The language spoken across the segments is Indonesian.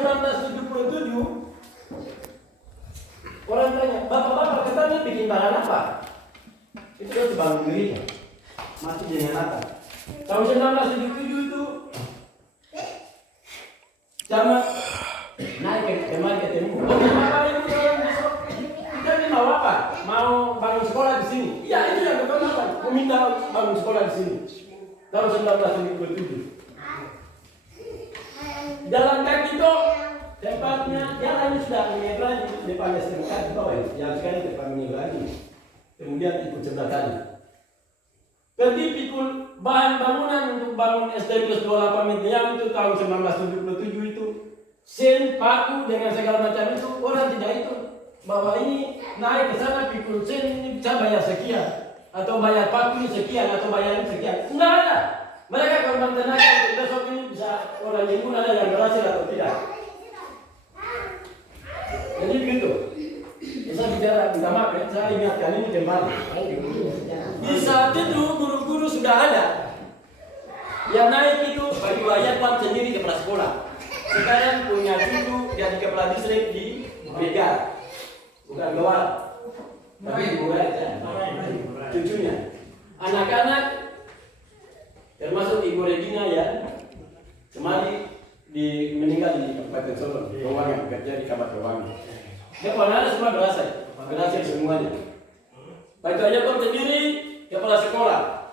1977 orang tanya, bapak-bapak kita ini bikin barang apa? Itu kan bangun gereja, masih dengan apa? Tahun 1977 itu sama naik ke ketemu. Oh, bapak ibu orang besok kita ini mau apa? Mau bangun sekolah di sini? Iya, itu yang betul apa? Meminta bangun sekolah di sini. Tahun 1977. Jalan kaki itu tempatnya jalan sudah menyeberang di depannya sedekat itu yang sekarang depan menyeberang. Kemudian ikut sebelah tadi. Pergi pikul bahan bangunan untuk bangun SD plus 28 meter itu tahun 1977 itu. Sen, paku dengan segala macam itu orang tidak itu bahwa ini naik ke sana pikul sen ini bisa bayar sekian atau bayar paku ini sekian atau bayar ini sekian. Tidak ada. Mereka korban tenaga besok ini bisa orang lingkungan ada yang berhasil atau tidak. Jadi begitu. Saya bicara minta maaf ya, saya ingatkan ini kembali. Di saat itu guru-guru sudah ada. Yang naik itu bagi wayatwan sendiri kepala sekolah. Sekarang punya cucu jadi kepala distrik di Mega. Bukan Gawal. Tapi ibu aja. Cucunya. Anak-anak termasuk Ibu Regina ya. Kemarin meninggal di Kabupaten Solo. Orang yang bekerja di Kabupaten Wangi. Anak semua berhasil semuanya. Pak Jayapur sendiri kepala sekolah.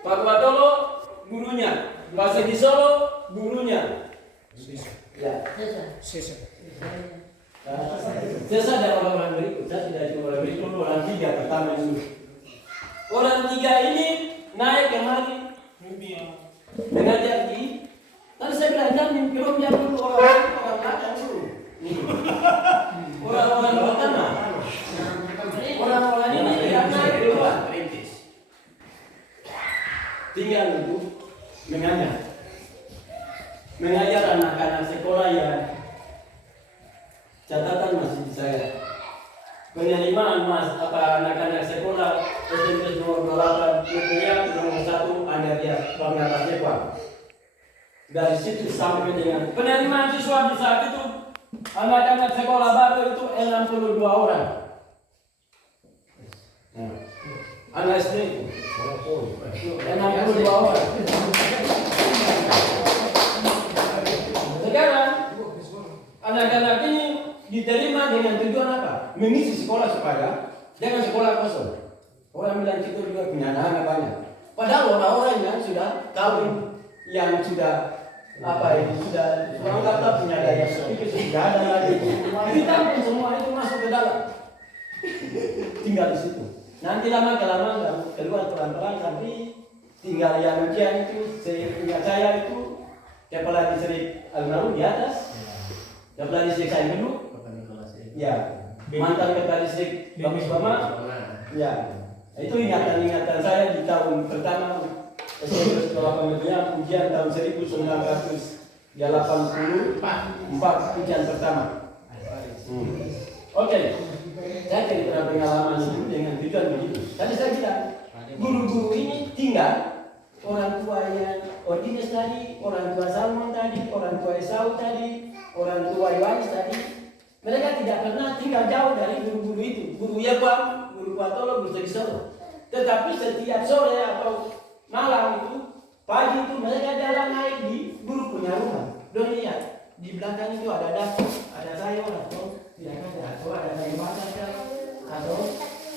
Pak Batolo gurunya. Pak Sedi Solo gurunya. Ya. Sesa ada orang-orang berikut. Saya tidak cuma orang berikut, orang tiga pertama dulu. Orang tiga ini naik kemari mengajar di. Tadi saya bilang jangan belum dia dulu orang belakang dulu. Orang-orang pertama. Orang-orang ini tidak naik keluar. Tinggal itu mengajar anak-anak sekolah yang catatan masih di saya. Penerimaan anak-anak sekolah SMP nomor 28 Nukian nomor 1 Anderia Bangga Jepang. Dari situ sampai dengan penerimaan siswa di saat itu anak-anak sekolah baru itu 62 orang. Anak SD itu 62 orang. Sekarang anak-anak ini diterima dengan tujuan apa? Mengisi sekolah supaya jangan sekolah kosong. Orang bilang kita juga punya anak banyak. Padahal orang-orang yang sudah kawin, yang sudah sudah orang kata punya daya sedikit sudah ada lagi. Ditampung semua itu masuk ke dalam. Tinggal di situ. Nanti lama kelamaan keluar pelan-pelan tapi tinggal yang ujian itu saya itu kepala distrik Alun-Alun di atas. Kepala distrik saya dulu. Ya, mantan kepala distrik Bamus Bama. Ya, itu ingatan saya di tahun pertama SMP sekolah ujian tahun 1984 ujian pertama. Oke, saya cerita pengalaman itu dengan tujuan begitu. Tadi saya bilang, guru-guru ini tinggal orang tua yang Ordines tadi, orang tua Salmon tadi, orang tua Esau tadi, orang tua Yohanes tadi. Mereka tidak pernah tinggal jauh dari guru-guru itu. Guru Yabam, guru Patolo, guru Solo. Tetapi setiap sore atau malam itu, pagi itu mereka jalan naik di guru punya rumah. Don lihat, di belakang itu ada dapur, ada sayur atau tidak ada, atau ada kayu bakar atau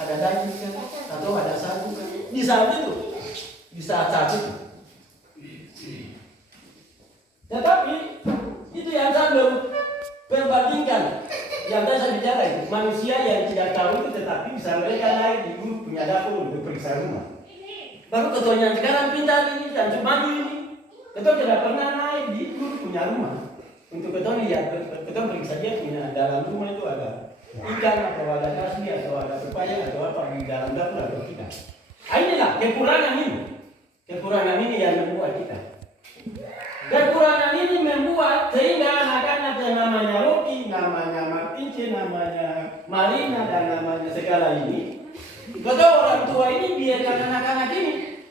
ada daging atau ada sagu. Di saat itu. Tetapi itu yang saya belum perbandingkan. Yang saya bicara itu manusia yang tidak tahu itu tetapi bisa mereka naik di guru punya dapur untuk periksa rumah. Baru ketua yang sekarang pintar ini dan cuma ini, ketua tidak pernah naik di guru punya rumah. Untuk ketua lihat, ketua periksa dia punya dalam rumah itu ada ikan atau ada nasi atau ada pepaya atau apa di dalam dapur atau tidak. Inilah kekurangan ini yang membuat kita. Kekurangan ini membuat sehingga anak-anak yang namanya Rocky, namanya Martince, namanya Marina dan namanya segala ini, betul orang tua ini biarkan anak-anak ini.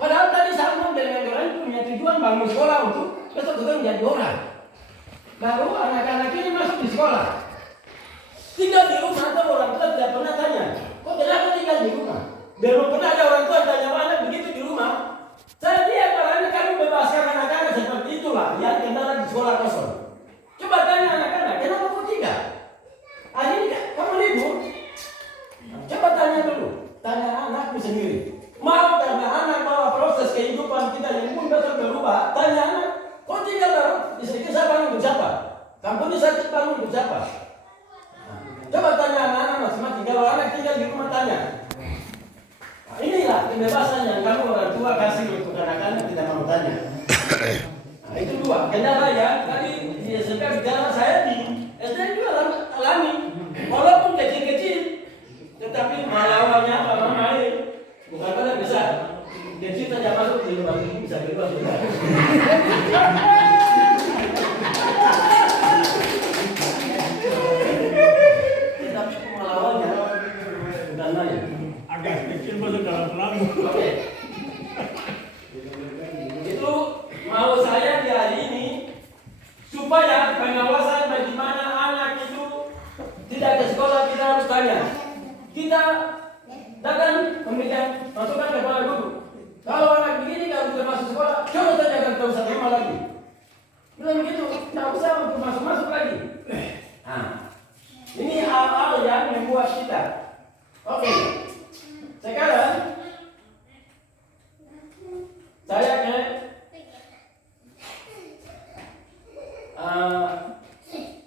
Padahal tadi sama dengan orang punya tujuan bangun sekolah untuk betul-betul menjadi orang. Lalu anak-anak ini masuk di sekolah. Tinggal di rumah atau orang tua tidak pernah tanya, kok kenapa tinggal di rumah? Belum pernah ada orang tua tanya anak begitu di rumah. Saya lihat karena kami bebaskan anak-anak seperti itulah yang kenal di sekolah kosong. Coba tanya anak-anak, kenapa kok tinggal? Hari ini kamu libur? Coba tanya dulu, tanya anakmu sendiri. Mau karena anak bawa proses kehidupan kita yang pun besok berubah, tanya anak, kok tinggal baru? Istri saya bangun untuk siapa? Kampung ini sakit bangun untuk siapa? Coba tanya anak-anak masing-masing. Kalau anak tinggal di rumah tanya. Nah, inilah kebebasan yang kamu orang tua kasih untuk anak-anak tidak mau tanya. Nah, itu dua. Kendala ya. Tadi di SMP bicara saya di SD juga alami. Walaupun kecil-kecil, tetapi melawannya apa mama bukan pada besar. Kecil saja masuk di lubang ini bisa keluar besar. Tapi melawannya bukan main. Agak kecil masuk dalam pelamu. Oke. Itu mau saya di hari ini supaya pengawasan bagaimana anak itu tidak ke sekolah kita harus tanya. Kita datang memberikan masukan kepada guru. Kalau anak begini kalau sudah masuk sekolah, coba saja akan tahu satu rumah lagi. Bilang begitu, tidak usah untuk masuk lagi. Nah, ini hal-hal yang membuat kita. Oke. Sekarang saya ke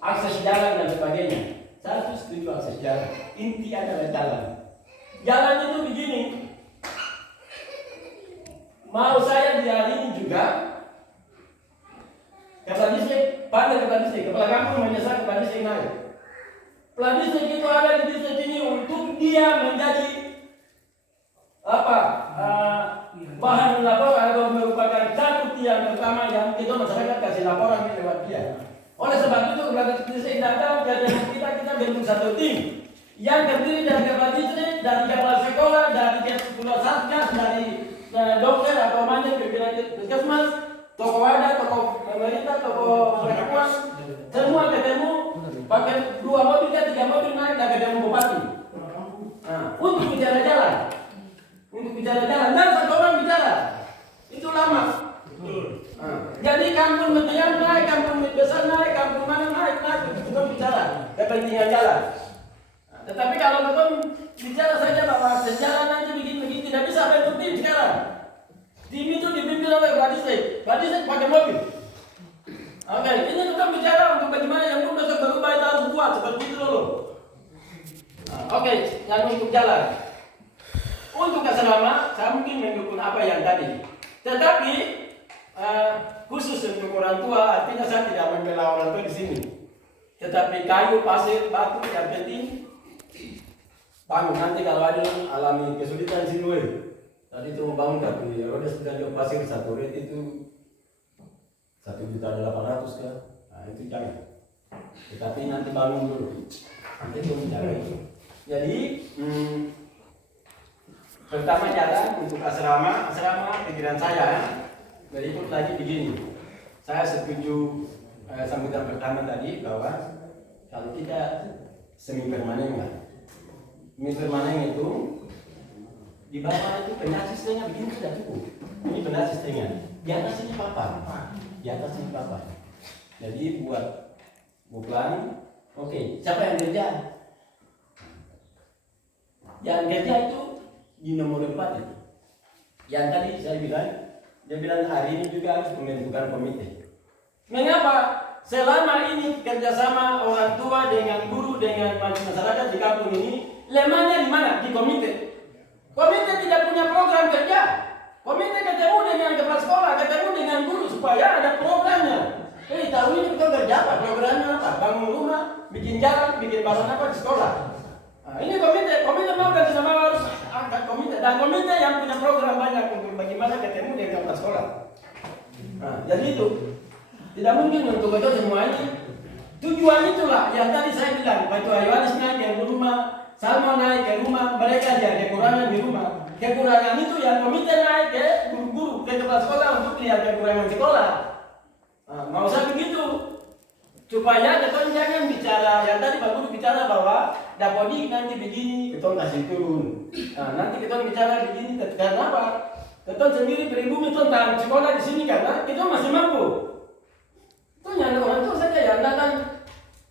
akses jalan dan sebagainya. Saya setuju akses jalan. Inti adalah jalan. Jalan itu begini. Mau saya di hari ini juga kepala distrik, pada kepala distrik, kepala kampung menyesal kepala distrik naik. Kepala distrik itu ada di distrik ini untuk dia menjadi bahan laporan atau merupakan satu tiang pertama yang kita masyarakat kasih laporan lewat dia. Oleh sebab itu kepala distrik datang dari kita bentuk satu tim yang terdiri dari kepala distrik, dari kepala sekolah, dari kepala satgas, dari dokter atau manajer pimpinan puskesmas, tokoh wadah, tokoh pemerintah, tokoh perempuan, semua ketemu pakai 2 mobil, 3 mobil naik dan ketemu bupati. Nah, untuk bicara jalan, dan satu orang bicara, itu lama. Nah, jadi kampung Metian naik, kampung besar naik, kampung mana naik, untuk bicara kepentingan jalan. Nah, tetapi kalau betul bicara saja bahwa sejalan nanti begini tidak bisa bentuk tim sekarang. Tim itu dipimpin oleh Badisek pakai mobil. Oke, ini kita bicara untuk bagaimana yang pun besok berubah itu harus buat seperti itu dulu. Oke, yang untuk jalan. Untuk asrama, saya mungkin mendukung apa yang tadi. Tetapi khusus untuk orang tua, artinya saya tidak membela orang tua di sini. Tetapi kayu, pasir, batu yang penting bangun. Nanti kalau ada alami kesulitan sini, tadi itu membangun tapi roda sudah di pasir satu red itu 1.800.000 kan? Nah itu jangan. Tetapi nanti bangun dulu. Nanti itu menjaga. Jadi pertama jalan untuk asrama pikiran saya berikut lagi begini. Saya setuju sambutan pertama tadi bahwa kalau kita semi permanen lah. Semi permanen itu di bawah itu penyasis setengah begini sudah cukup. Ini penyasis setengah. Di atas ini papan. Jadi buat buklan. Oke, siapa yang kerja? Yang kerja itu di nomor 4 itu. Yang tadi saya bilang, dia bilang hari ini juga harus menentukan komite. Mengapa? Selama ini kerjasama orang tua dengan guru dengan masyarakat di kampung ini, lemahnya di mana? Di komite. Komite tidak punya program kerja. Komite ketemu dengan kepala sekolah, ketemu dengan guru supaya ada programnya. Tahun ini kita kerja apa? Programnya apa? Bangun rumah, bikin jalan, bikin bahan apa di sekolah. Nah, ini komite mau dan tidak mau harus angkat komite. Dan komite yang punya program banyak untuk bagaimana ketemu dengan kepala sekolah. Nah, jadi itu tidak mungkin untuk itu semua ini. Tujuan itulah yang tadi saya bilang, Pak Yohanes naik ke rumah, Salma naik ke rumah, mereka dia kekurangan di rumah. Kekurangan itu yang komite naik ke guru-guru, ke kepala sekolah untuk lihat kekurangan sekolah. Nah, mau saya begitu. Supaya kita jangan bicara yang tadi Pak Guru bicara bahwa Dapodik nanti begini, kita kasih turun. Nah, nanti kita bicara begini, karena apa? Kita sendiri pribumi tentang sekolah di sini karena kita masih mampu. Itu yang orang tua saja yang datang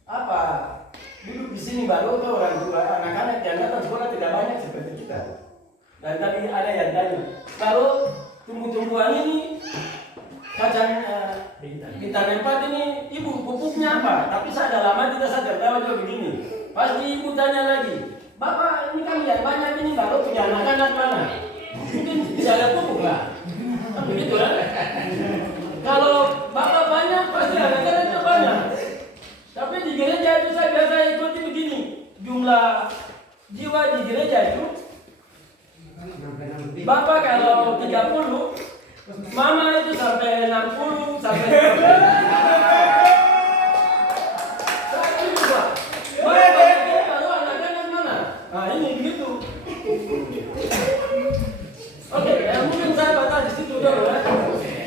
apa? Duduk di sini baru tuh orang tua anak-anak yang datang sekolah tidak banyak seperti kita. Dan tadi ada yang tanya, kalau tumbuh-tumbuhan ini kacang bintang 4 ini ibu pupuknya apa? Tapi saya ada lama tidak sadar tahu juga begini. Pasti ibu tanya lagi, Bapak ini kan lihat banyak ini baru punya anak-anak mana? Mungkin tidak ada pupuk lah. Kan begitu kan? Kalau Bapak banyak pasti anak-anaknya banyak. Tapi di gereja itu saya biasa ikuti begini, jumlah jiwa di gereja itu Bapak kalau 30, Mama itu sampai 60, sampai saya itu Pak. Kalau anak-anak mana? Nah ini begitu. Oke, mungkin saya batas di situ dulu ya.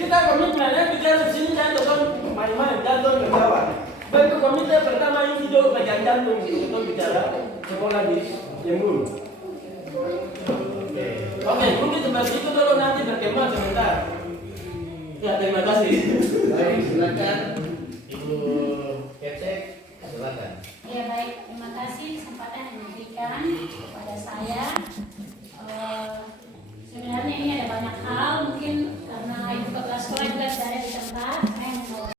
Kita komitmennya bicara di sini jangan tonton main-main, jangan berkawan. Bentuk komitmen pertama ini dulu bagian jantung untuk bicara sekolah di Jemur. Oke, mungkin seperti itu dulu nanti berkembang sebentar. Ya, terima kasih. Baik, silakan Ibu Kecek, silakan. Ya baik, terima kasih kesempatan yang diberikan kepada saya.